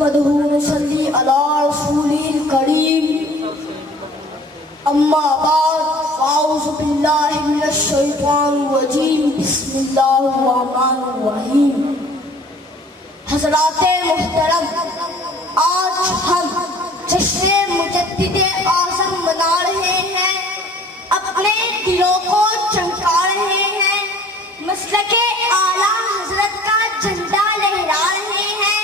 نحمده ونصلي على رسوله الكريم أما بعد فأعوذ بالله من الشيطان الرجيم بسم الله الرحمن الرحيم حضرات محترم آج ہم جشن مجدد اعظم منا رہے ہیں اپنے دلوں کو چمکا رہے ہیں مسلک اعلیٰ حضرت کا جھنڈا لہرا رہے ہیں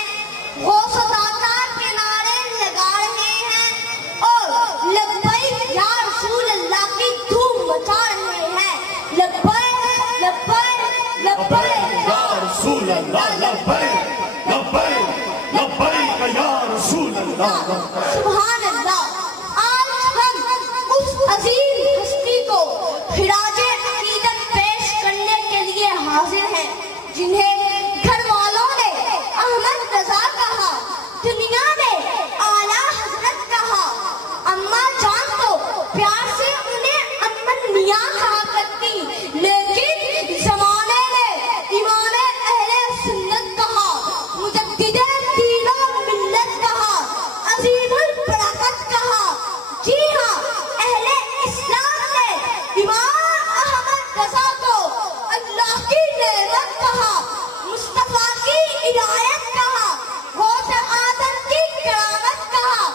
غوث و داتا کے نعرے لگا رہے ہیں اور لبیک یا رسول اللہ کی دھوم مچا رہے ہیں لبیک لبیک لبیک یا رسول اللہ لبیک لبیک لبیک یا رسول اللہ سبحان اللہ آج ہم اس عظیم ہستی کو خراج عقیدت پیش کرنے کے لیے حاضر ہیں جنہیں گھر والوں نے احمد رضا کہا دنیا نے اعلیٰ حضرت کہا اماں جان تو پیار سے انہیں امن میاں کہا کرتی لیکن زمانے نے امام اہل سنت کہا مجدد دین و ملت کہا عظیم البرکت کہا جی ہاں اہل اسلام نے امام احمد رضا کو اللہ کی نعمت کہا مصطفیٰ کی عنایت کہا غوث اعظم کی کرامت کہا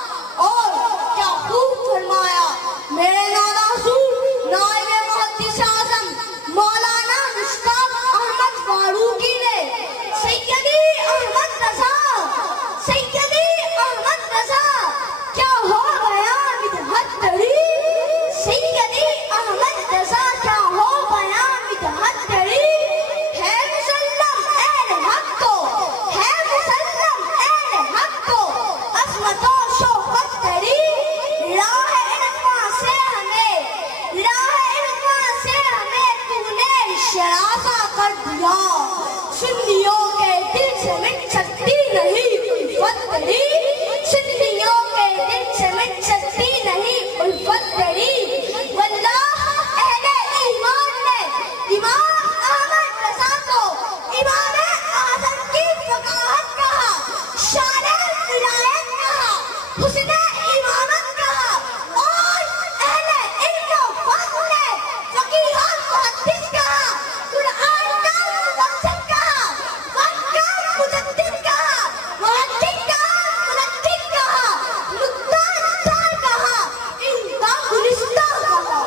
اور کیا خوب فرمایا میرے نانا حضور نائب محدث اعظم مولانا مشتاق احمد فاروقی نے سیدی احمد رضا سیدی احمد رضا کیا ہو گیا مدحت تری سیدی احمد رضا کیا ہو گیا مدحت تری ہے مسلم اہل حق کو ہے مسلم اہل حق کو عظمت و شوقت تری راہ عرفاں سے ہمیں تو نے شرافہ کر دیا سنیوں کے دل سے مٹ سکتی نہیں الفت تیری سنیوں کے دل سے مٹ سکتی نہیں الفت تیری واللہ اہل ایمان نے امام احمد رضا کو امام اعظم کی فقاہت کہا شان ولایت کہا حسن امامت کہا اور اہل علم و فضل نے فقیہ محدث کہا قرآن کا مفسر کہا وقت کا مجدد کہا محدث کا منجد کہا نکتہ نثار کہا ان کا گلستہ کہا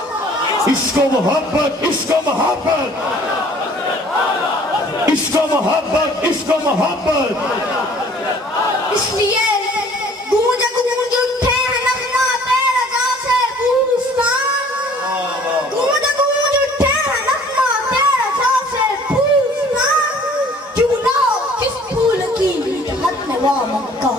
عشق و محبت عشق و محبت عشق و محبت عشق و محبت اس لیے گونج گونج اٹھے ہیں نغمات رضا سے بوستان گونج گونج اٹھے ہیں نغمات رضا سے بوستان کیوں نہ ہو کس پھول کی مدحت نوا مکہ